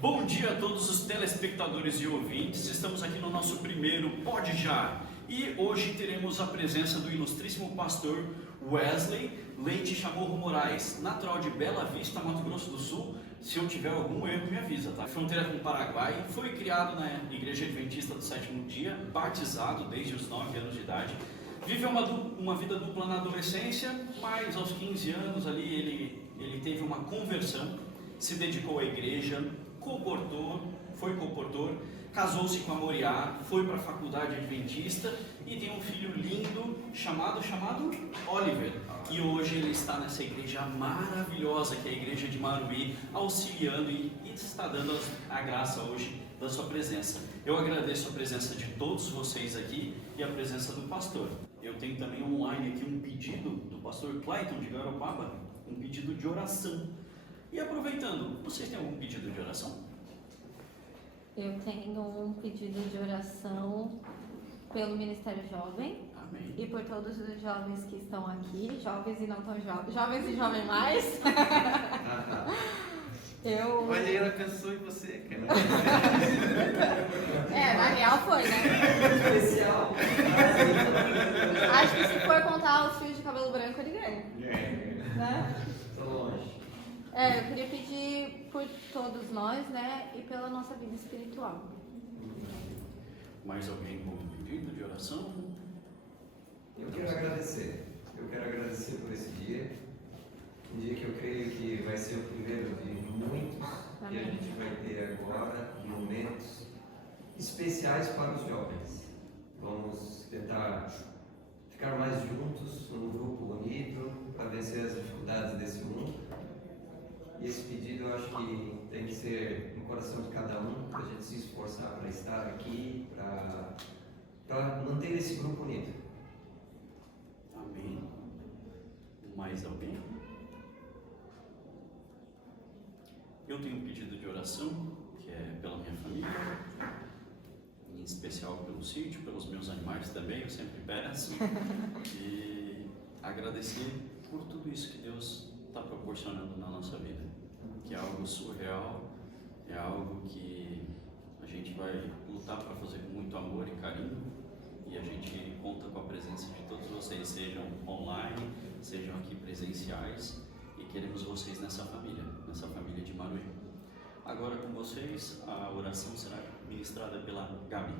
Bom dia a todos os telespectadores e ouvintes, estamos aqui no nosso primeiro Pode Já e hoje teremos a presença do ilustríssimo pastor Wesley Leite Chamorro Moraes, natural de Bela Vista, Mato Grosso do Sul. Se eu tiver algum erro, me avisa, tá? Fronteira com o Paraguai, foi criado na Igreja Adventista do Sétimo Dia, batizado desde os 9 anos de idade. Viveu uma vida dupla na adolescência, mas aos 15 anos ali ele teve uma conversão, se dedicou à igreja, foi comportor, casou-se com a Moriá, foi para a faculdade adventista e tem um filho lindo chamado Oliver. E hoje ele está nessa igreja maravilhosa que é a igreja de Maruí, auxiliando e está dando a graça hoje da sua presença. Eu agradeço a presença de todos vocês aqui e a presença do pastor. Eu tenho também online aqui um pedido do pastor Clayton de Garopaba, um pedido de oração. E aproveitando, vocês têm algum pedido de oração? Eu tenho um pedido de oração pelo Ministério Jovem. Amém. E por todos os jovens que estão aqui, jovens e não tão jovens, jovens e jovem mais. Olha, ela cansou e você, cara. Na real foi, né? Especial. Acho que se for contar os fios de cabelo branco, ele ganha. Né? Tô longe. Eu queria pedir por todos nós, né? E pela nossa vida espiritual. Mais alguém com pedido de oração? Eu quero agradecer por esse dia, um dia que eu creio que vai ser o primeiro de muitos que a gente vai ter agora, momentos especiais para os jovens. Vamos tentar ficar mais juntos, num grupo unido, para vencer as dificuldades desse mundo. E esse pedido eu acho que tem que ser no coração de cada um, para a gente se esforçar para estar aqui, para manter esse grupo unido. Amém. Mais alguém? Eu tenho um pedido de oração, que é pela minha família, em especial pelo sítio, pelos meus animais também, eu sempre peço. E agradecer por tudo isso que Deus está proporcionando na nossa vida, que é algo surreal, é algo que a gente vai lutar para fazer com muito amor e carinho, e a gente conta com a presença de todos vocês, sejam online, sejam aqui presenciais, e queremos vocês nessa família de Maruí. Agora com vocês, a oração será ministrada pela Gabi.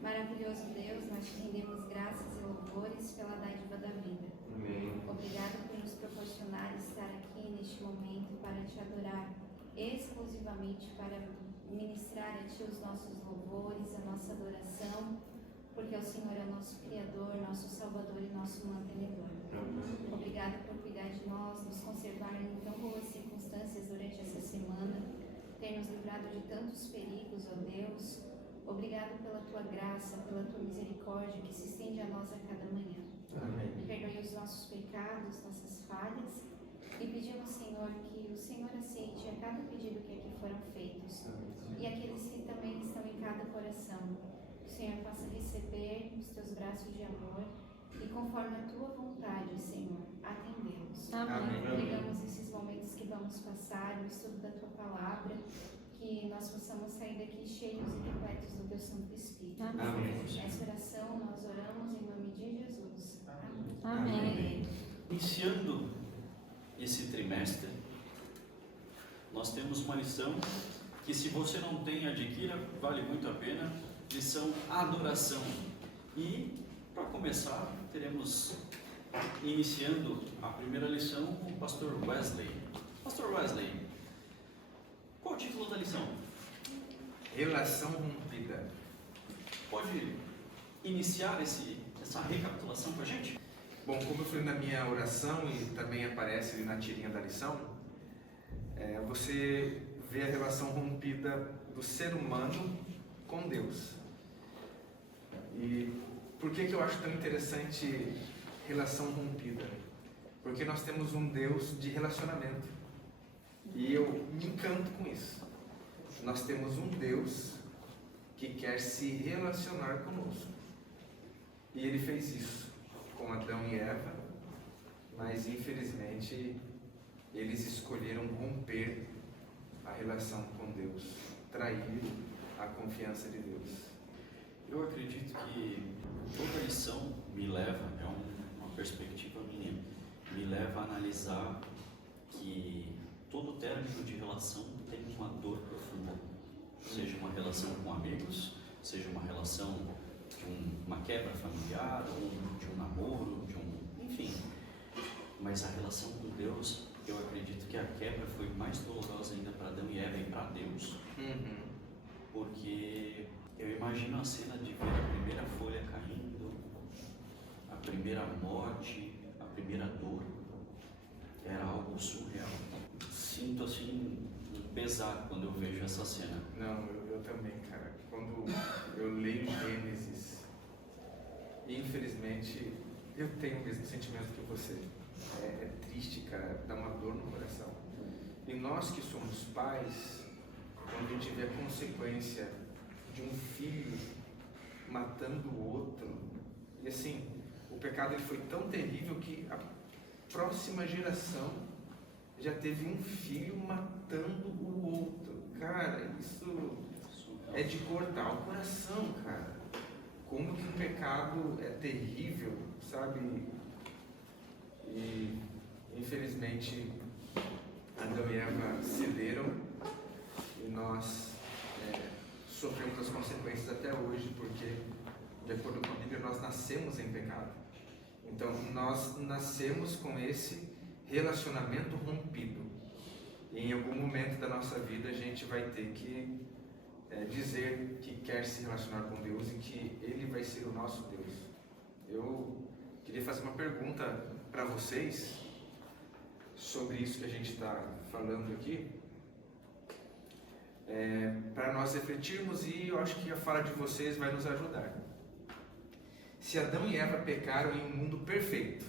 Maravilhoso Deus, nós te rendemos graças e louvores pela dádiva da vida. Amém. Obrigado por nos proporcionar estar aqui neste momento para te adorar exclusivamente, para ministrar a Ti os nossos louvores, a nossa adoração, porque o Senhor é nosso Criador, nosso Salvador e nosso mantenedor. Obrigado por cuidar de nós, nos conservar em tão boas circunstâncias durante essa semana, ter nos livrado de tantos perigos, ó Deus. Obrigado pela Tua graça, pela Tua misericórdia que se estende a nós a cada manhã. Amém. Perdoe os nossos pecados, nossas falhas, e pedimos, Senhor, que o Senhor aceite a cada pedido que aqui foram feitos, e aqueles que também estão em cada coração. Que o Senhor possa receber os Teus braços de amor, e conforme a Tua vontade, Senhor, atendê-los. Amém. Entregamos esses momentos que vamos passar, o estudo da Tua Palavra, que nós possamos sair daqui cheios e repletos do Teu Santo Espírito. Amém. Essa oração nós oramos em nome de Jesus. Amém. Amém. Iniciando esse trimestre, nós temos uma lição que, se você não tem, adquira, vale muito a pena, lição Adoração. E, para começar, teremos, iniciando a primeira lição, o pastor Wesley. Pastor Wesley, qual o título da lição? Relação rompida. Pode iniciar essa recapitulação com a gente? Bom, como eu falei na minha oração e também aparece ali na tirinha da lição, você vê a relação rompida do ser humano com Deus. E por que eu acho tão interessante relação rompida? Porque nós temos um Deus de relacionamento. E eu me encanto com isso. Nós temos um Deus que quer se relacionar conosco. E Ele fez isso com Adão e Eva, mas infelizmente eles escolheram romper a relação com Deus, trair a confiança de Deus. Eu acredito que toda lição me leva, uma perspectiva minha, me leva a analisar que todo término de relação tem uma dor profunda. Seja uma relação com amigos, seja uma relação de uma quebra familiar, ou de um namoro, enfim. Mas a relação com Deus, eu acredito que a quebra foi mais dolorosa ainda para Adão e Eva e para Deus. Porque eu imagino a cena de ver a primeira folha caindo, a primeira morte, a primeira dor. Era algo surreal. Sinto assim um pesar quando eu vejo essa cena. Não, eu também, cara. Quando eu leio Gênesis, infelizmente eu tenho o mesmo sentimento que você. É triste, cara, dá uma dor no coração. E nós que somos pais, quando a gente vê a consequência de um filho matando o outro, e assim, o pecado ele foi tão terrível que a próxima geração já teve um filho matando o outro. Cara, isso é de cortar o coração, cara. Como que o pecado é terrível, sabe? E infelizmente Adão e Eva cederam e nós sofremos as consequências até hoje, porque, de acordo com a Bíblia, nós nascemos em pecado. Então, nós nascemos com esse relacionamento rompido. E em algum momento da nossa vida, a gente vai ter que dizer que quer se relacionar com Deus e que Ele vai ser o nosso Deus. Eu queria fazer uma pergunta para vocês sobre isso que a gente está falando aqui. Para nós refletirmos, e eu acho que a fala de vocês vai nos ajudar. Se Adão e Eva pecaram em um mundo perfeito,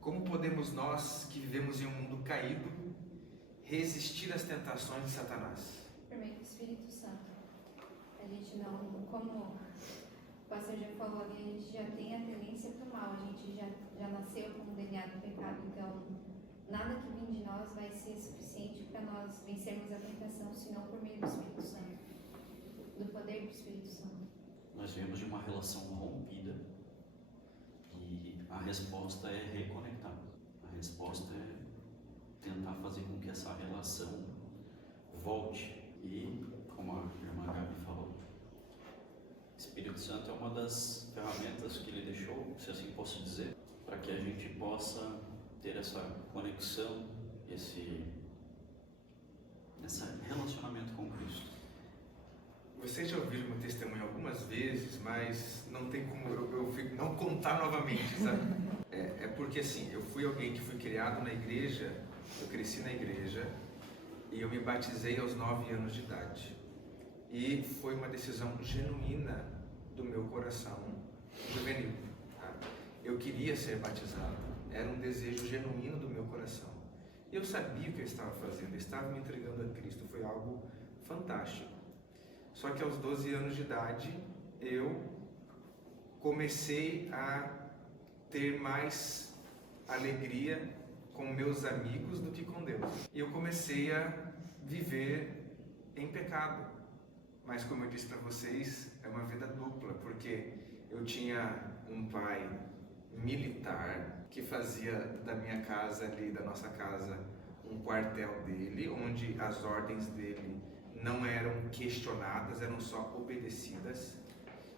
como podemos nós, que vivemos em um mundo caído, resistir às tentações de Satanás? Por meio do Espírito Santo. A gente não, como o pastor já falou ali, a gente já tem a tendência para o mal, a gente já nasceu com o DNA do pecado, então nada que vem de nós vai ser suficiente para nós vencermos a tentação, senão por meio do Espírito Santo, do poder do Espírito Santo. Nós viemos de uma relação rompida e a resposta é reconectar. A resposta é tentar fazer com que essa relação volte. E, como a irmã Gabi falou, o Espírito Santo é uma das ferramentas que Ele deixou, se assim posso dizer, para que a gente possa ter essa conexão, esse relacionamento com Cristo. Vocês já ouviram meu testemunho algumas vezes, mas não tem como eu não contar novamente, sabe? É porque assim, eu fui alguém que fui criado na igreja, eu cresci na igreja e eu me batizei aos 9 anos de idade. E foi uma decisão genuína do meu coração juvenil. Tá? Eu queria ser batizado, era um desejo genuíno do meu coração. E eu sabia o que eu estava fazendo, eu estava me entregando a Cristo, foi algo fantástico. Só que aos 12 anos de idade, eu comecei a ter mais alegria com meus amigos do que com Deus. E eu comecei a viver em pecado. Mas como eu disse para vocês, é uma vida dupla, porque eu tinha um pai militar que fazia da minha casa ali, da nossa casa, um quartel dele, onde as ordens dele não eram questionadas, eram só obedecidas.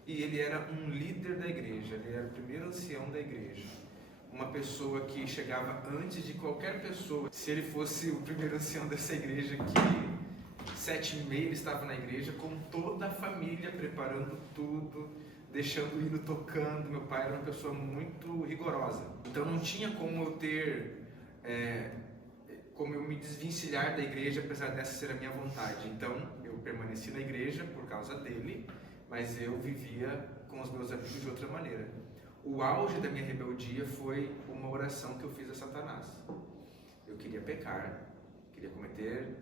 E ele era um líder da igreja, ele era o primeiro ancião da igreja. Uma pessoa que chegava antes de qualquer pessoa. Se ele fosse o primeiro ancião dessa igreja, que 7h30 ele estava na igreja, com toda a família, preparando tudo, deixando o hino tocando. Meu pai era uma pessoa muito rigorosa. Então não tinha como eu ter... como eu me desvencilhar da igreja, apesar dessa ser a minha vontade. Então, eu permaneci na igreja por causa dele, mas eu vivia com os meus amigos de outra maneira. O auge da minha rebeldia foi uma oração que eu fiz a Satanás. Eu queria pecar, queria cometer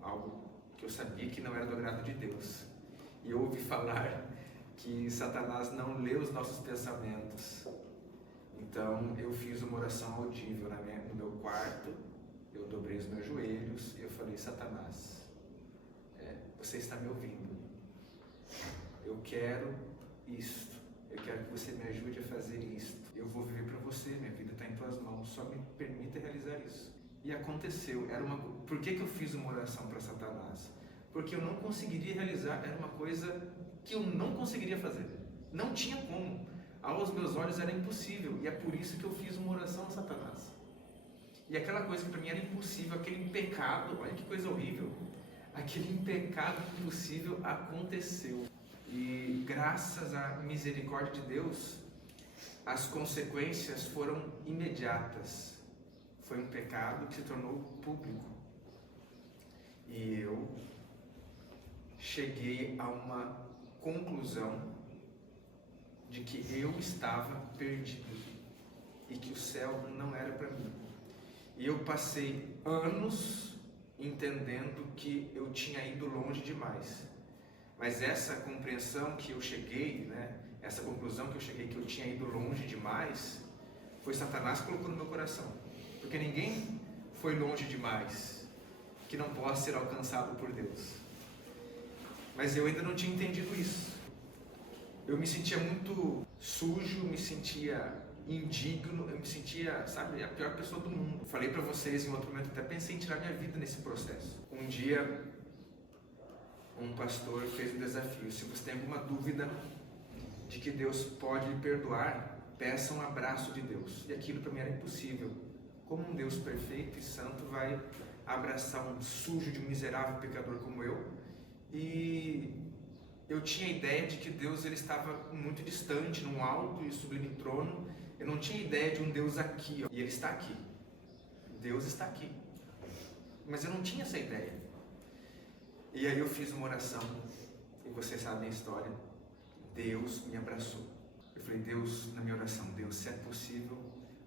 algo que eu sabia que não era do agrado de Deus. E eu ouvi falar que Satanás não lê os nossos pensamentos. Então, eu fiz uma oração audível no meu quarto, Eu dobrei os meus joelhos e eu falei: Satanás, você está me ouvindo? Eu quero isto. Eu quero que você me ajude a fazer isto. Eu vou viver para você, minha vida está em tuas mãos, só me permita realizar isso. E aconteceu. Por que eu fiz uma oração para Satanás? Porque eu não conseguiria realizar, era uma coisa que eu não conseguiria fazer. Não tinha como. Aos meus olhos era impossível. E é por isso que eu fiz uma oração a Satanás. E aquela coisa que para mim era impossível, aquele pecado, olha que coisa horrível. Aquele pecado impossível aconteceu. E graças à misericórdia de Deus, as consequências foram imediatas. Foi um pecado que se tornou público. E eu cheguei a uma conclusão de que eu estava perdido e que o céu não era para mim. E eu passei anos entendendo que eu tinha ido longe demais. Mas essa compreensão que eu cheguei, essa conclusão que eu cheguei que eu tinha ido longe demais, foi Satanás que colocou no meu coração. Porque ninguém foi longe demais que não possa ser alcançado por Deus. Mas eu ainda não tinha entendido isso. Eu me sentia muito sujo, me sentia indigno, eu me sentia, a pior pessoa do mundo. Falei para vocês em outro momento, até pensei em tirar minha vida nesse processo. Um dia, um pastor fez um desafio: se você tem alguma dúvida de que Deus pode lhe perdoar, peça um abraço de Deus. E aquilo para mim era impossível. Como um Deus perfeito e santo vai abraçar um sujo de um miserável pecador como eu? E eu tinha a ideia de que Deus ele estava muito distante, num alto e sublime trono. Eu não tinha ideia de um Deus aqui, e Ele está aqui. Deus está aqui. Mas eu não tinha essa ideia. E aí eu fiz uma oração, e vocês sabem a história. Deus me abraçou. Eu falei: Deus, na minha oração, Deus, se é possível,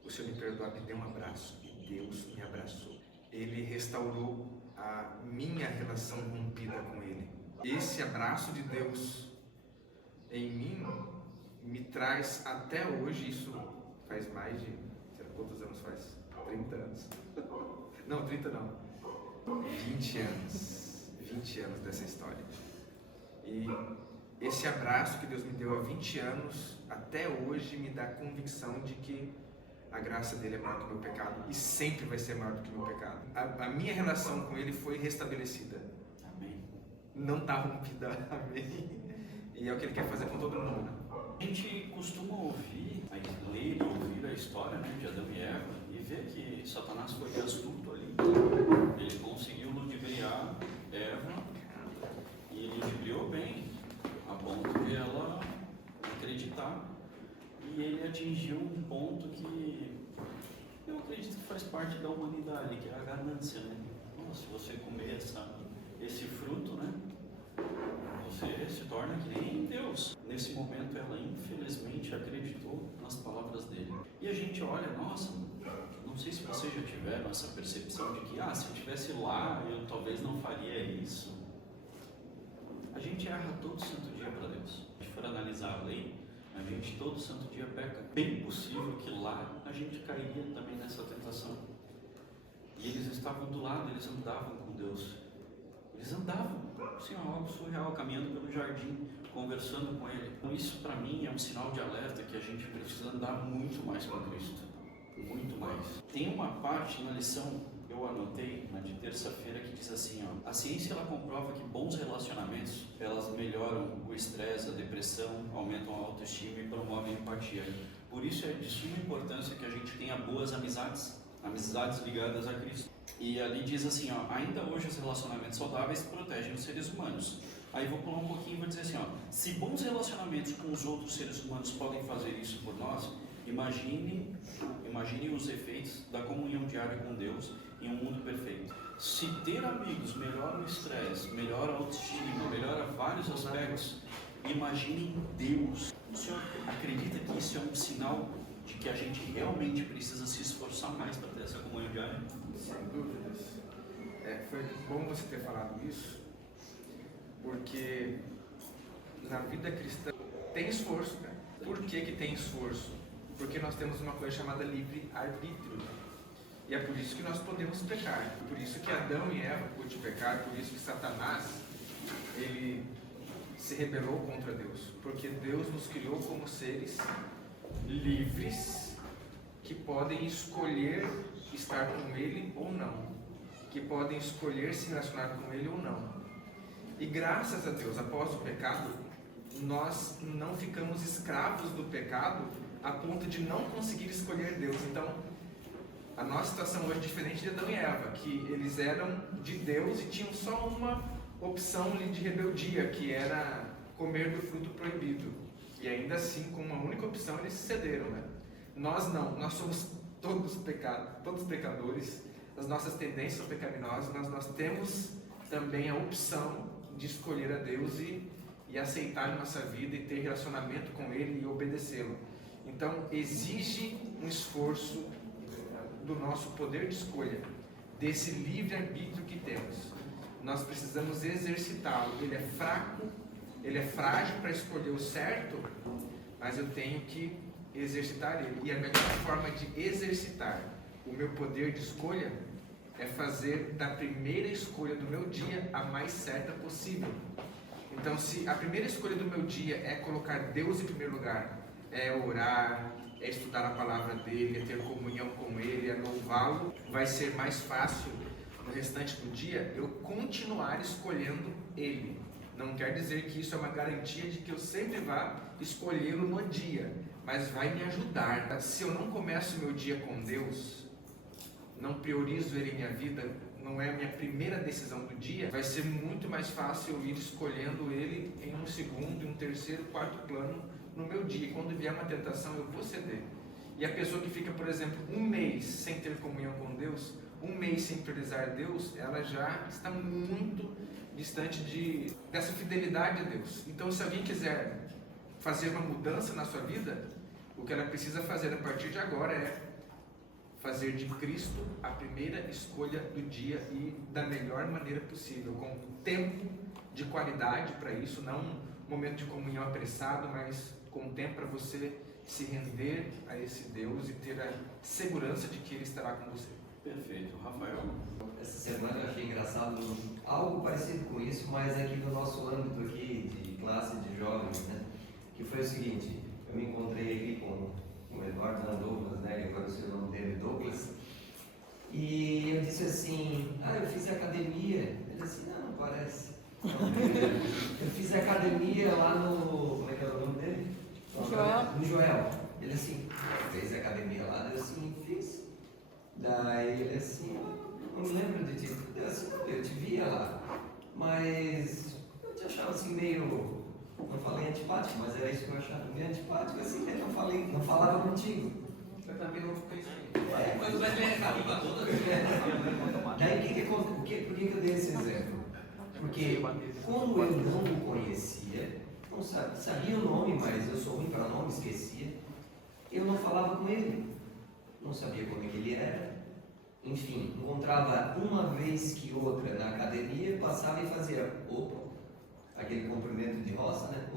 o Senhor me perdoar, me dê um abraço. E Deus me abraçou. Ele restaurou a minha relação rompida com Ele. Esse abraço de Deus em mim me traz até hoje, isso faz mais de, sei lá, quantos anos faz? 30 anos. Não, 30 não. 20 anos. 20 anos dessa história. E esse abraço que Deus me deu há 20 anos, até hoje me dá convicção de que a graça dele é maior que o meu pecado e sempre vai ser maior do que o meu pecado. A minha relação com ele foi restabelecida. Amém. Não está rompida. Amém. E é o que ele quer fazer com todo mundo. A gente costuma ler e ouvir a história, de Adão e Eva e ver que Satanás foi astuto ali. Ele conseguiu ludibriar Eva e ludibriou bem, a ponto de ela acreditar. E ele atingiu um ponto que eu acredito que faz parte da humanidade, que é a ganância, Se você comer esse fruto, você se torna que nem Deus. Nesse momento ela infelizmente acreditou nas palavras dele. E a gente olha, nossa, não sei se vocês já tiveram essa percepção de que, se eu estivesse lá, eu talvez não faria isso. A gente erra todo santo dia para Deus. Se a gente for analisar a lei, a gente todo santo dia peca. Bem possível que lá a gente cairia também nessa tentação. E eles estavam do lado, eles andavam com Deus. Eles andavam, assim, algo surreal, caminhando pelo jardim, conversando com Ele. Então isso para mim é um sinal de alerta que a gente precisa andar muito mais com Cristo. Muito mais. Tem uma parte na lição, eu anotei, de terça-feira, que diz assim, a ciência ela comprova que bons relacionamentos, elas melhoram o estresse, a depressão, aumentam a autoestima e promovem a empatia. Por isso é de suma importância que a gente tenha boas amizades ligadas a Cristo. E ali diz assim, ainda hoje os relacionamentos saudáveis protegem os seres humanos. Aí vou pular um pouquinho e vou dizer assim, se bons relacionamentos com os outros seres humanos podem fazer isso por nós, imagine os efeitos da comunhão diária com Deus em um mundo perfeito. Se ter amigos melhora o estresse, melhora a autoestima, melhora vários aspectos, imagine Deus. O senhor acredita que isso é um sinal de que a gente realmente precisa se esforçar mais para ter essa comunhão diária? Sem dúvidas. Foi bom você ter falado isso, porque na vida cristã tem esforço, Por que tem esforço? Porque nós temos uma coisa chamada livre-arbítrio. E é por isso que nós podemos pecar. Por isso que Adão e Eva pôde pecar. Por isso que Satanás, ele se rebelou contra Deus. Porque Deus nos criou como seres livres que podem escolher estar com Ele ou não. Que podem escolher se relacionar com Ele ou não. E graças a Deus, após o pecado, nós não ficamos escravos do pecado a ponto de não conseguir escolher Deus. Então, a nossa situação hoje é diferente de Adão e Eva, que eles eram de Deus e tinham só uma opção de rebeldia, que era comer do fruto proibido. E ainda assim, com uma única opção, eles cederam, né? Nós não, nós somos todos pecadores, as nossas tendências são pecaminosas, mas nós temos também a opção de escolher a Deus e aceitar a nossa vida e ter relacionamento com Ele e obedecê-lo. Então, exige um esforço do nosso poder de escolha, desse livre-arbítrio que temos. Nós precisamos exercitá-lo. Ele é fraco, ele é frágil para escolher o certo, mas eu tenho que exercitar ele. E a melhor forma de exercitar o meu poder de escolha é fazer da primeira escolha do meu dia a mais certa possível. Então, se a primeira escolha do meu dia é colocar Deus em primeiro lugar, é orar, é estudar a palavra dele, é ter comunhão com ele, é louvá-lo, vai ser mais fácil no restante do dia eu continuar escolhendo ele. Não quer dizer que isso é uma garantia de que eu sempre vá escolhê-lo no dia, mas vai me ajudar. Se eu não começo meu dia com Deus, não priorizo ele em minha vida, não é a minha primeira decisão do dia, vai ser muito mais fácil eu ir escolhendo ele em um segundo, em um terceiro, quarto plano no meu dia. E quando vier uma tentação, eu vou ceder. E a pessoa que fica, por exemplo, um mês sem ter comunhão com Deus, um mês sem priorizar Deus, ela já está muito distante dessa fidelidade a Deus. Então, se alguém quiser fazer uma mudança na sua vida, o que ela precisa fazer a partir de agora é fazer de Cristo a primeira escolha do dia e da melhor maneira possível, com tempo de qualidade para isso, não um momento de comunhão apressado, mas com tempo para você se render a esse Deus e ter a segurança de que Ele estará com você. Perfeito. Rafael? Essa semana eu achei engraçado algo parecido com isso, mas aqui no nosso âmbito aqui de classe de jovens, né? Que foi o seguinte, eu me encontrei aqui com o Eduardo Douglas, né? Que agora eu sei o nome dele, Douglas. E eu disse assim, eu fiz academia. Ele disse, não parece. Eu fiz academia lá no... Como é que é o nome dele? Joel. No Joel. Ele assim, fez academia lá? Eu assim, fiz. Daí ele assim, não me lembro de ti. Eu assim, eu te via lá. Mas eu te achava assim meio... Não falei antipático, mas era isso que eu achava meio antipático, assim, eu não falava contigo. Eu também não fiz. Mas o Wesley é carimba toda. Daí por que eu dei esse exemplo? Porque como eu não o conhecia, não sabia o nome, mas eu sou ruim para nome, esquecia, eu não falava com ele, não sabia como é que ele era. Enfim, encontrava uma vez que outra na academia, passava e fazia aquele cumprimento de roça, né?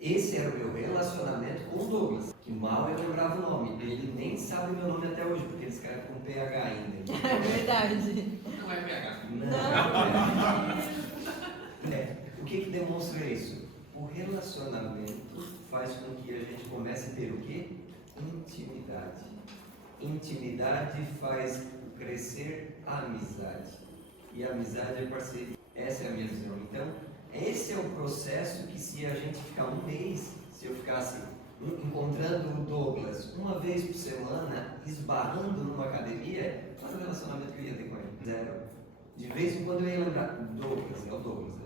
Esse era o meu relacionamento com o Douglas, que mal eu lembrava o nome. Ele nem sabe o meu nome até hoje, porque ele escreve com PH ainda. É verdade. Não é PH. O que demonstra isso? O relacionamento faz com que a gente comece a ter o quê? Intimidade. Intimidade faz crescer a amizade. E a amizade é parceria. Essa é a minha visão. Então, esse é o processo que, se a gente ficar um mês, se eu ficasse encontrando o Douglas uma vez por semana, esbarrando numa academia, qual é o relacionamento que eu ia ter com ele? Zero. De vez em quando eu ia lembrar, Douglas, é o Douglas.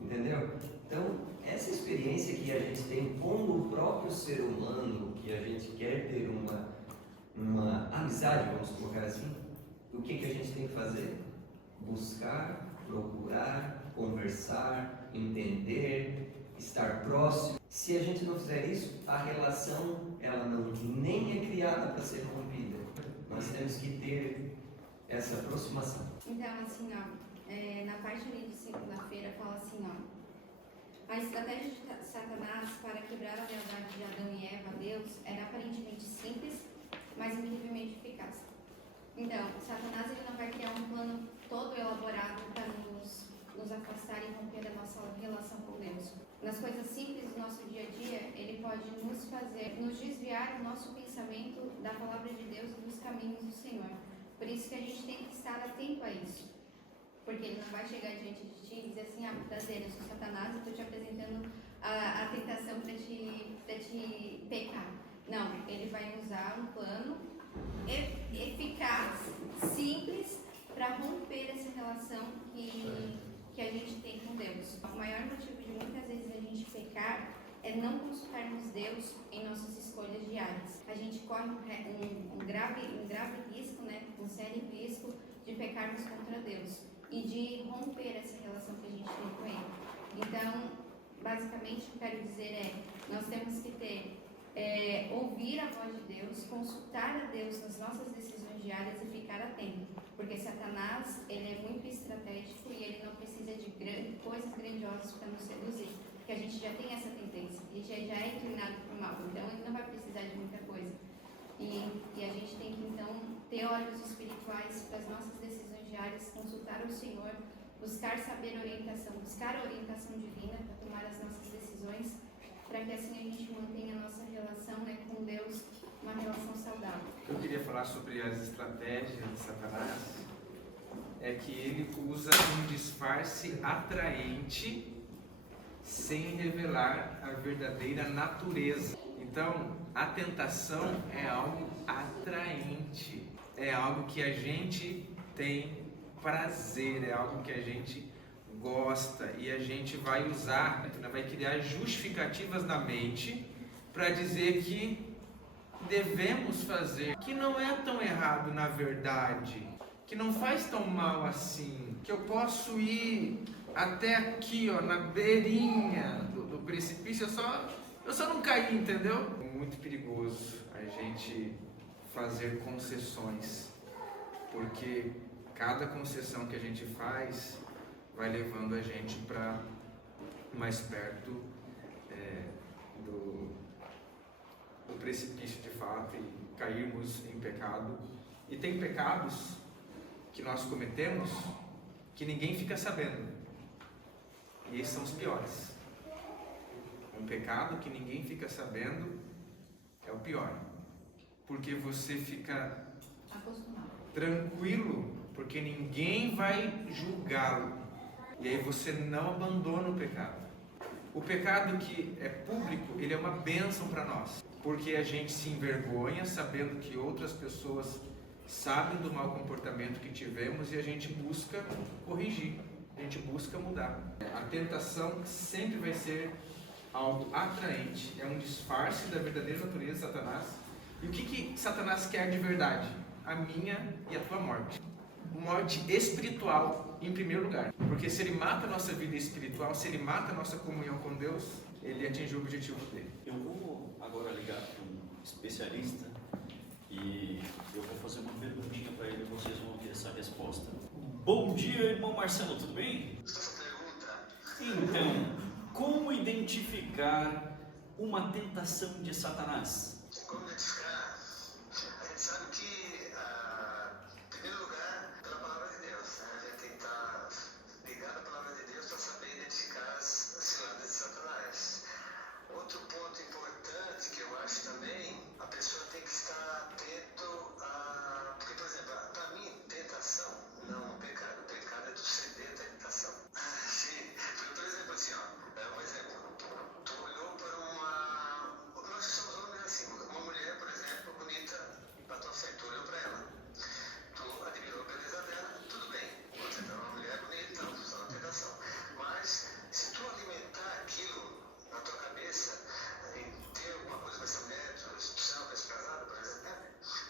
Entendeu? Então, essa experiência que a gente tem com o próprio ser humano, que a gente quer ter uma amizade, vamos colocar assim, o que a gente tem que fazer? Buscar, procurar, conversar, entender, estar próximo. Se a gente não fizer isso, a relação ela nem é criada para ser rompida. Nós temos que ter essa aproximação. Então, assim, na parte ali de segunda-feira fala assim, a estratégia de Satanás para quebrar a lealdade de Adão e Eva a Deus era aparentemente simples, mas incrivelmente eficaz. Então, Satanás ele não vai criar um plano todo elaborado para nos afastar e romper a nossa relação com Deus. Nas coisas simples do nosso dia a dia, ele pode nos desviar o nosso pensamento da palavra de Deus e dos caminhos do Senhor. Por isso que a gente tem que estar atento a isso. Porque ele não vai chegar diante de ti e dizer assim, prazer, eu sou Satanás e estou te apresentando a tentação para te pecar. Não, ele vai usar um plano eficaz, simples, para romper essa relação que a gente tem com Deus. O maior motivo de muitas vezes a gente pecar é não consultarmos Deus em nossas escolhas diárias. A gente corre um grave risco, né, um sério risco de pecarmos contra Deus e de romper essa relação que a gente tem com Ele. Então, basicamente, o que eu quero dizer é, nós temos que ouvir a voz de Deus, consultar a Deus nas nossas decisões diárias e ficar atento. Porque Satanás, ele é muito estratégico e ele não precisa de coisas grandiosas para nos seduzir. Porque a gente já tem essa tendência, a gente já é inclinado para o mal, então ele não vai precisar de muita coisa. E a gente tem que, então, ter olhos espirituais para as nossas decisões diárias, consultar o Senhor, buscar saber orientação, buscar a orientação divina para tomar as nossas decisões, para que assim a gente mantenha a nossa relação, né, com Deus, uma relação saudável. O que eu queria falar sobre as estratégias de Satanás é que ele usa um disfarce atraente sem revelar a verdadeira natureza. Então, a tentação é algo atraente, é algo que a gente tem prazer, é algo que a gente gosta e a gente vai usar, vai criar justificativas na mente para dizer que devemos fazer, que não é tão errado na verdade, que não faz tão mal assim, que eu posso ir até aqui, ó, na beirinha do precipício, eu só não caí, entendeu? É muito perigoso a gente fazer concessões, porque cada concessão que a gente faz vai levando a gente para mais perto do precipício de fato e cairmos em pecado. E tem pecados que nós cometemos que ninguém fica sabendo, e esses são os piores. Um pecado que ninguém fica sabendo é o pior, porque você fica tranquilo, porque ninguém vai julgá-lo, e aí você não abandona o pecado. O pecado que é público, ele é uma bênção para nós, porque a gente se envergonha sabendo que outras pessoas sabem do mau comportamento que tivemos e a gente busca corrigir, a gente busca mudar. A tentação sempre vai ser algo atraente, é um disfarce da verdadeira natureza de Satanás. E o que Satanás quer de verdade? A minha e a tua morte. Morte espiritual em primeiro lugar, porque se ele mata a nossa vida espiritual, se ele mata a nossa comunhão com Deus, ele atingiu o objetivo dele. Eu vou agora ligar para um especialista e eu vou fazer uma perguntinha para ele e vocês vão ouvir essa resposta. Bom dia, irmão Marcelo, tudo bem? Então, como identificar uma tentação de Satanás? Como identificar? A gente sabe que, em primeiro lugar, pela palavra de Deus, né? A gente tem que estar ligado à palavra de Deus para saber identificar as ciladas de Satanás. Outro ponto importante que eu acho também, a pessoa tem que estar atento a... Porque, por exemplo, para mim, tentação não é um pecado. O pecado é tu ceder à tentação. Por exemplo, assim, ó, um exemplo. Tu olhou para uma... Nós somos homens assim, uma mulher, por exemplo, bonita, para tua frente, tu olhou para ela. Tu admirou a beleza dela, tudo bem. Você é uma mulher bonita, não funciona a tentação. Mas, se tu alimentar aquilo na tua cabeça, em ter alguma coisa com essa mulher, tu vai se casar, por exemplo,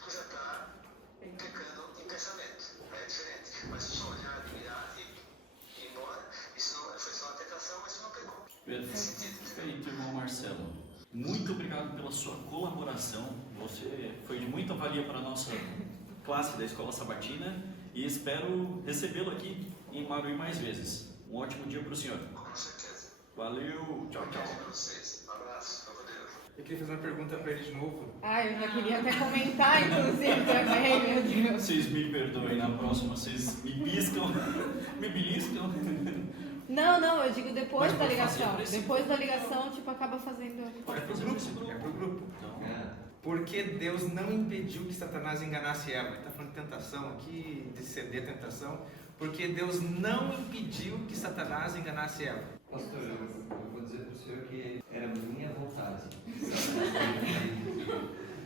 tu já está pecando em pensamento. É diferente. Mas se só olhar, admirar e ir embora, isso não foi só uma tentação, mas tu não pecou. Perfeito, irmão Marcelo. Muito obrigado pela sua colaboração. Você foi de muita valia para a nossa classe da Escola Sabatina e espero recebê-lo aqui em Maruí mais vezes. Um ótimo dia para o senhor. Com certeza. Valeu, tchau, tchau. Para vocês. Um abraço. Deus. Eu queria fazer uma pergunta para ele de novo. Ah, eu já queria até comentar, inclusive, também, meu Deus. Vocês me perdoem, na próxima vocês me piscam, me beliscam. Não, eu digo depois Mas da pode fazer ligação. pra esse Depois da ligação, tipo, acaba fazendo... É pro grupo. É pro grupo. Então, É. Porque Deus não impediu que Satanás enganasse Eva. Ele está falando de tentação aqui, de ceder à tentação. Porque Deus não impediu que Satanás enganasse Eva. Pastor, eu vou dizer para o senhor que era minha vontade.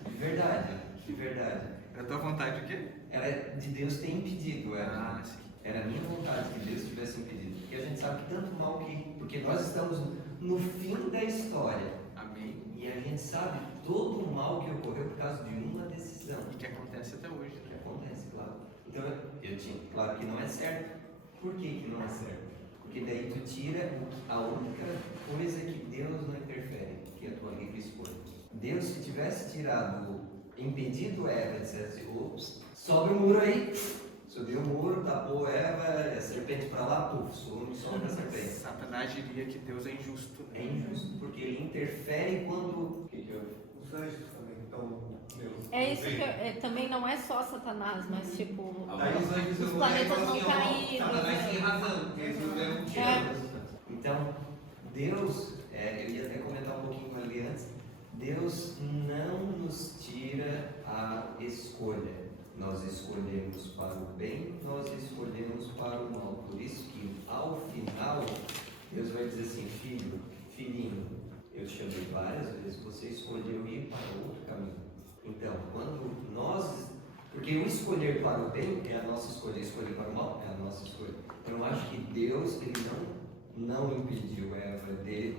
De verdade, de verdade. Era a tua vontade o quê? Era de Deus ter impedido, era. sim. Era minha vontade que Deus tivesse impedido. Porque a gente sabe que tanto mal que. Porque nós estamos no fim da história. Amém. E a gente sabe todo o mal que ocorreu por causa de uma decisão. E que acontece até hoje. Que acontece, claro. Então eu tinha, claro que não é certo. Por que não é certo? Porque daí tu tira a única coisa que Deus não interfere, que é a tua livre escolha. Deus, se tivesse tirado, impedido Eva, dissesse, ops, sobe o muro aí, subiu o muro, tapou Eva, a serpente para lá, puf, sobe a serpente. Satanás diria que Deus é injusto. É injusto, porque ele interfere quando. O que que eu... Os anjos também estão. É isso que também não é só Satanás, mas tipo... Daí os anjos Os planetas não caíram. Satanás tem razão, porque eles não deram tiro. Então, Deus, eu ia até comentar um pouquinho com ele antes, Deus não nos tira a escolha. Nós escolhemos para o bem, nós escolhemos para o mal. Por isso que, ao final, Deus vai dizer assim, filho, filhinho, eu te chamei várias vezes, você escolheu ir para outro caminho. Então, quando nós... Porque o escolher para o bem é a nossa escolha, escolher para o mal é a nossa escolha. Eu acho que Deus, ele não impediu Eva de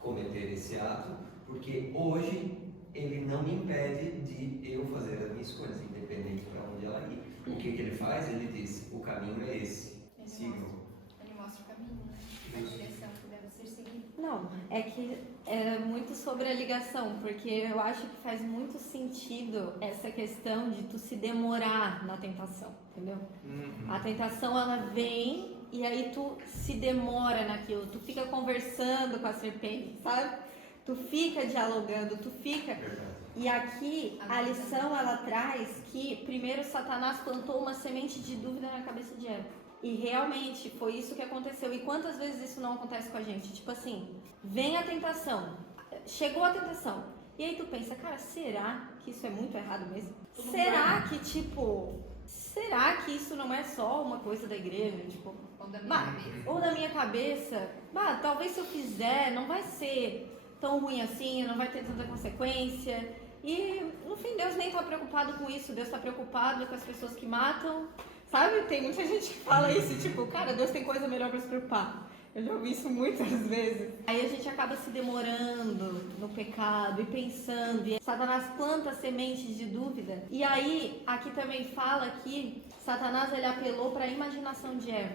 cometer esse ato, porque hoje ele não me impede de eu fazer as minhas escolhas, independente para onde ela ir. O que ele faz? Ele diz, o caminho é esse, sigam. Ele mostra o caminho, né? A direção que deve ser seguida. Não, é que é muito sobre a ligação, porque eu acho que faz muito sentido essa questão de tu se demorar na tentação, entendeu? A tentação, ela vem e aí tu se demora naquilo, tu fica conversando com a serpente, sabe? Tu fica dialogando, tu fica... Verdade. E aqui a lição ela traz que primeiro Satanás plantou uma semente de dúvida na cabeça de Eva. E realmente foi isso que aconteceu. E quantas vezes isso não acontece com a gente? Tipo assim, vem a tentação, chegou a tentação. E aí tu pensa, cara, será que isso é muito errado mesmo? Será que será que isso não é só uma coisa da igreja? Tipo, Ou da minha cabeça. ou da minha cabeça, talvez se eu fizer não vai ser tão ruim assim, não vai ter tanta consequência. E no fim Deus nem está preocupado com isso, Deus está preocupado com as pessoas que matam, sabe? Tem muita gente que fala isso, tipo, cara, Deus tem coisa melhor para se preocupar. Eu já ouvi isso muitas vezes. Aí a gente acaba se demorando no pecado e pensando, e Satanás planta sementes de dúvida. E aí, aqui também fala que Satanás ele apelou para a imaginação de Eva.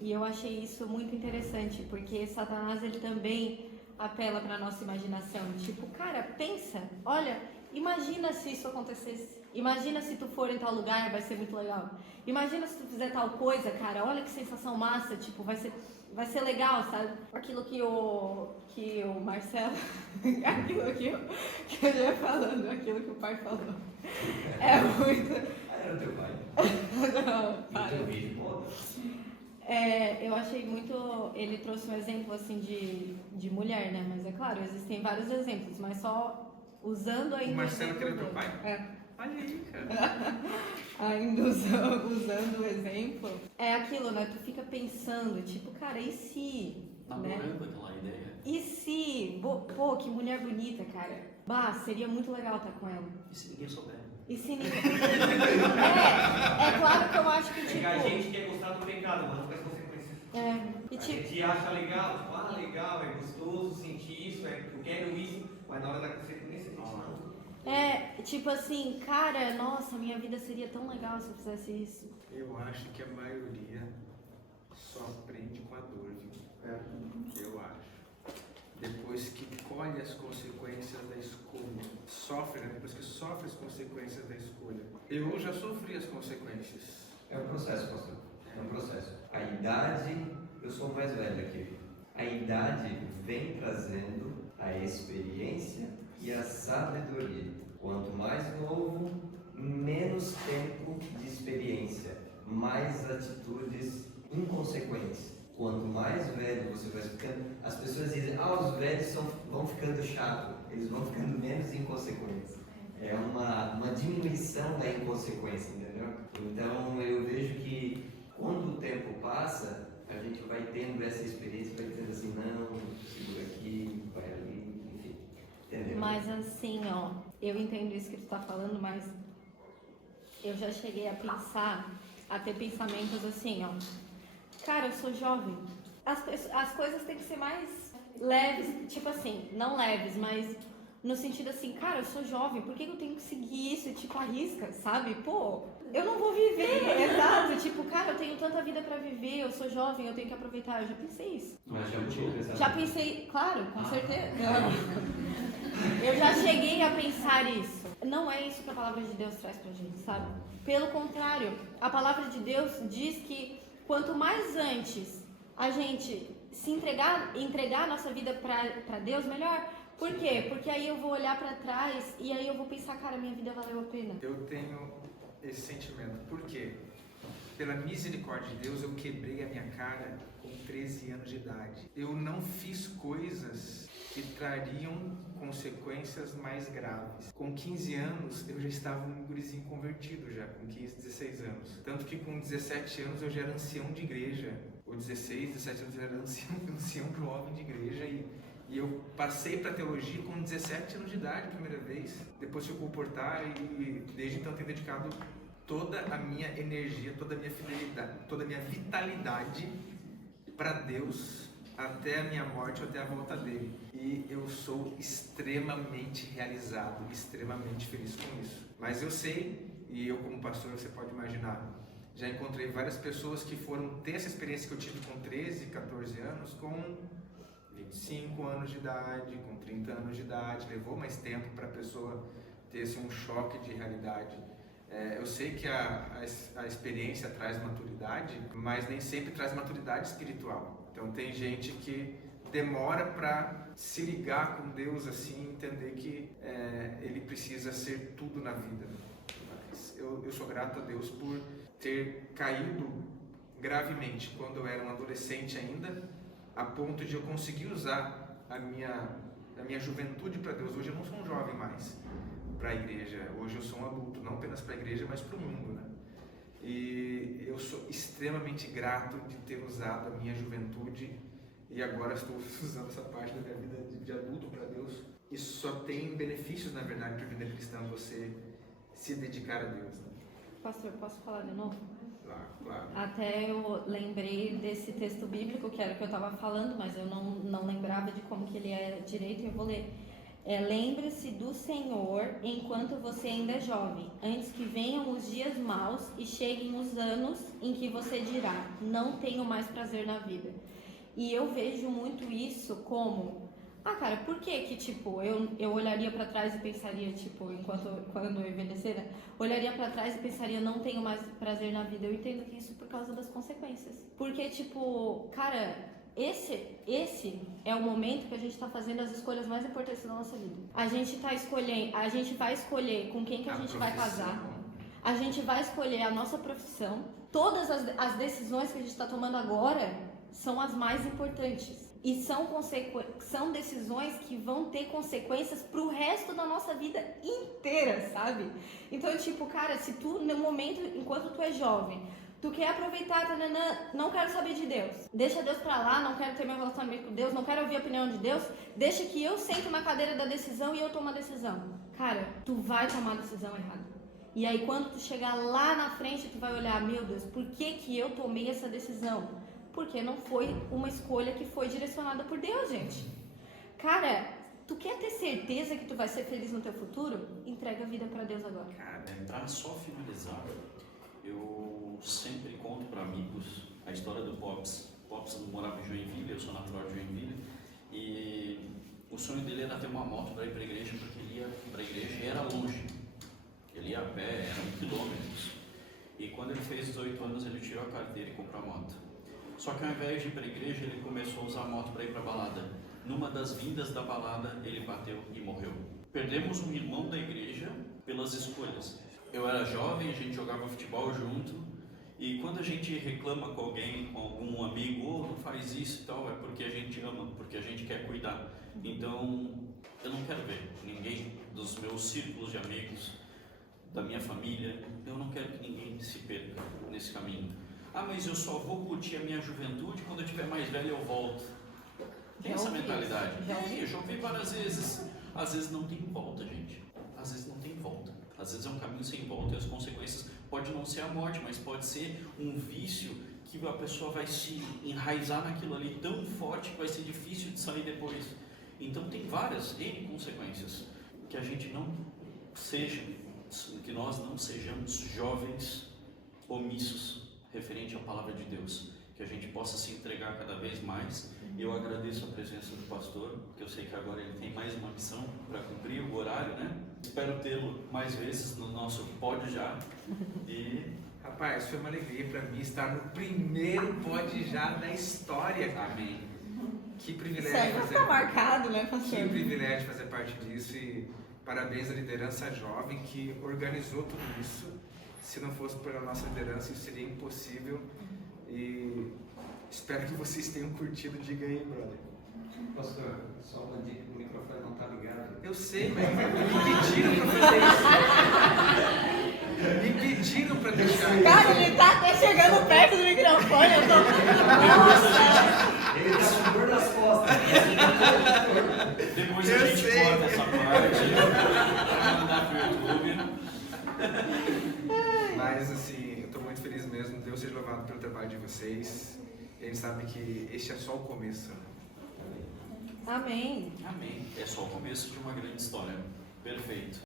E eu achei isso muito interessante, porque Satanás ele também apela para nossa imaginação. Tipo, cara, pensa, olha, imagina se isso acontecesse. Imagina se tu for em tal lugar, vai ser muito legal. Imagina se tu fizer tal coisa, cara, olha que sensação massa, tipo, vai ser legal, sabe? Aquilo que o Marcelo, aquilo que eu já ia falando, aquilo que o pai falou. É muito... Era teu pai. Não, para. No teu vídeo, pô. Eu achei muito... Ele trouxe um exemplo, assim, de mulher, né? Mas é claro, existem vários exemplos, mas só usando ainda... O Marcelo que era teu pai? É. Olha aí, cara. Ainda usando o exemplo, é aquilo, né? Tu fica pensando, tipo, cara, e se... namorando aquela ideia. E se... Pô, que mulher bonita, cara. Bah, seria muito legal estar com ela. E se ninguém souber? E se ninguém... É claro que eu acho que, É tipo... que a gente quer gostar do pecado, mas não faz consequências. E A tipo... gente acha legal, tipo, legal, é gostoso sentir isso, eu quero isso, mas na hora da consequência a gente não. Tipo assim, cara, nossa, minha vida seria tão legal se eu fizesse isso. Eu acho que a maioria só aprende com a dor, viu? Eu acho. Depois que colhe as consequências da escolha, sofre, né? Depois que sofre as consequências da escolha. Eu já sofri as consequências. É um processo, pastor. É um processo. A idade, eu sou o mais velho aqui. A idade vem trazendo a experiência e a sabedoria. Quanto mais novo, menos tempo de experiência, mais atitudes inconsequentes. Quanto mais velho você vai ficando, as pessoas dizem, os velhos vão ficando chatos, eles vão ficando menos inconsequentes. É uma diminuição da inconsequência, entendeu? Então eu vejo que quando o tempo passa, a gente vai tendo essa experiência, vai dizendo assim, não, segura aqui, vai ali, enfim, entendeu? Mas assim, eu entendo isso que tu tá falando, mas eu já cheguei a pensar, a ter pensamentos assim, cara, eu sou jovem. As coisas têm que ser mais leves, tipo assim, não leves, mas no sentido assim, cara, eu sou jovem, por que eu tenho que seguir isso? Tipo, arrisca, sabe? Pô, eu não vou viver, exato. Tipo, cara, eu tenho tanta vida pra viver, eu sou jovem, eu tenho que aproveitar. Eu já pensei isso. Mas já mudou, Já pensei, claro, com certeza. Eu já cheguei a pensar isso. Não é isso que a palavra de Deus traz pra gente, sabe? Pelo contrário, a palavra de Deus diz que quanto mais antes a gente se entregar a nossa vida pra Deus, melhor. Por quê? Porque aí eu vou olhar pra trás e aí eu vou pensar, cara, minha vida valeu a pena. Eu tenho esse sentimento. Por quê? Pela misericórdia de Deus, eu quebrei a minha cara com 13 anos de idade. Eu não fiz coisas que trariam consequências mais graves. Com 15 anos, eu já estava um gurizinho convertido já, com 15, 16 anos. Tanto que com 17 anos eu já era ancião de igreja. Ou 16, 17 anos eu era ancião jovem de igreja e eu passei para teologia com 17 anos de idade, primeira vez. Depois fui comportar e desde então tenho dedicado toda a minha energia, toda a minha fidelidade, toda a minha vitalidade para Deus até a minha morte, até a volta dele. E eu sou extremamente realizado, extremamente feliz com isso. Mas eu sei, e eu como pastor, você pode imaginar, já encontrei várias pessoas que foram ter essa experiência que eu tive com 13, 14 anos, com 25 anos de idade, com 30 anos de idade. Levou mais tempo para a pessoa ter assim, um choque de realidade. Eu sei que a experiência traz maturidade, mas nem sempre traz maturidade espiritual. Então tem gente que demora para se ligar com Deus assim, entender que ele precisa ser tudo na vida. Mas eu sou grato a Deus por ter caído gravemente quando eu era um adolescente ainda, a ponto de eu conseguir usar a minha juventude para Deus. Hoje eu não sou um jovem mais para a igreja, hoje eu sou um adulto, não apenas para a igreja, mas para o mundo, né? E eu sou extremamente grato de ter usado a minha juventude e agora estou usando essa parte da minha vida de adulto para Deus. Isso só tem benefícios, na verdade, para a vida cristã, você se dedicar a Deus, né? Pastor, posso falar de novo? Claro. Até eu lembrei desse texto bíblico, que era o que eu estava falando, mas eu não lembrava de como que ele era direito, e eu vou ler. Lembre-se do Senhor enquanto você ainda é jovem, antes que venham os dias maus e cheguem os anos em que você dirá, não tenho mais prazer na vida. E eu vejo muito isso como, cara, por que tipo, eu olharia pra trás e pensaria, tipo, quando eu envelhecer, né? Olharia pra trás e pensaria, não tenho mais prazer na vida. Eu entendo que isso por causa das consequências. Porque, tipo, cara, esse é o momento que a gente tá fazendo as escolhas mais importantes da nossa vida. A gente vai escolher com quem que a gente vai casar. A gente vai escolher a nossa profissão. Todas as decisões que a gente tá tomando agora são as mais importantes. E são decisões que vão ter consequências pro resto da nossa vida inteira, sabe? Então, tipo, cara, se tu, no momento, enquanto tu é jovem, tu quer aproveitar, não quero saber de Deus, deixa Deus pra lá, não quero ter meu relacionamento com Deus, não quero ouvir a opinião de Deus, deixa que eu sento na cadeira da decisão e eu tomo a decisão. Cara, tu vai tomar a decisão errada. E aí, quando tu chegar lá na frente, tu vai olhar, meu Deus, por que eu tomei essa decisão? Porque não foi uma escolha que foi direcionada por Deus, gente. Cara, tu quer ter certeza que tu vai ser feliz no teu futuro? Entrega a vida pra Deus agora. Cara, pra só finalizar, eu sempre conto para amigos a história do Pops. Pops morava em Joinville, eu sou natural de Joinville, e o sonho dele era ter uma moto para ir para a igreja, porque ele ia para a igreja e era longe. Ele ia a pé, eram quilômetros. E quando ele fez 18 anos, ele tirou a carteira e comprou a moto. Só que ao invés de ir para a igreja, ele começou a usar a moto para ir para a balada. Numa das vindas da balada, ele bateu e morreu. Perdemos um irmão da igreja pelas escolhas. Eu era jovem, a gente jogava futebol junto, e quando a gente reclama com alguém, com algum amigo, oh, não faz isso e tal, é porque a gente ama, porque a gente quer cuidar. Então, eu não quero ver ninguém dos meus círculos de amigos, da minha família, eu não quero que ninguém se perca nesse caminho. Ah, mas eu só vou curtir a minha juventude, quando eu tiver mais velho eu volto. Tem essa mentalidade. Eu já ouvi várias vezes. Às vezes não tem volta, gente. Às vezes não tem volta. Às vezes é um caminho sem volta e as consequências pode não ser a morte, mas pode ser um vício que a pessoa vai se enraizar naquilo ali tão forte que vai ser difícil de sair depois. Então tem várias N consequências. Que a gente não seja, que nós não sejamos jovens omissos referente à palavra de Deus. Que a gente possa se entregar cada vez mais. Eu agradeço a presença do pastor, porque eu sei que agora ele tem mais uma missão para cumprir o horário, né? Espero tê-lo mais vezes no nosso Pode Já. E Rapaz, foi uma alegria para mim estar no primeiro Pode Já da história. amém. Que Isso privilégio aí vai ficar fazer, marcado, né, que pastor? privilégio fazer parte disso e parabéns à liderança jovem que organizou tudo isso. Se não fosse pela nossa liderança, isso seria impossível. E espero que vocês tenham curtido. Diga aí, brother. Pastor, só uma dica, o microfone não está ligado. Eu sei, mas me pediram para fazer isso. Me pediram para deixar. Cara, ele tá até chegando perto do microfone, eu tô... Nossa! Ele está com dor nas costas. Depois Eu a gente sei. corta essa parte, vai mandar pro YouTube. Mas assim, eu estou muito feliz mesmo. Deus seja louvado pelo trabalho de vocês. E a gente sabe que este é só o começo. Amém. Amém. É só o começo de uma grande história. Perfeito.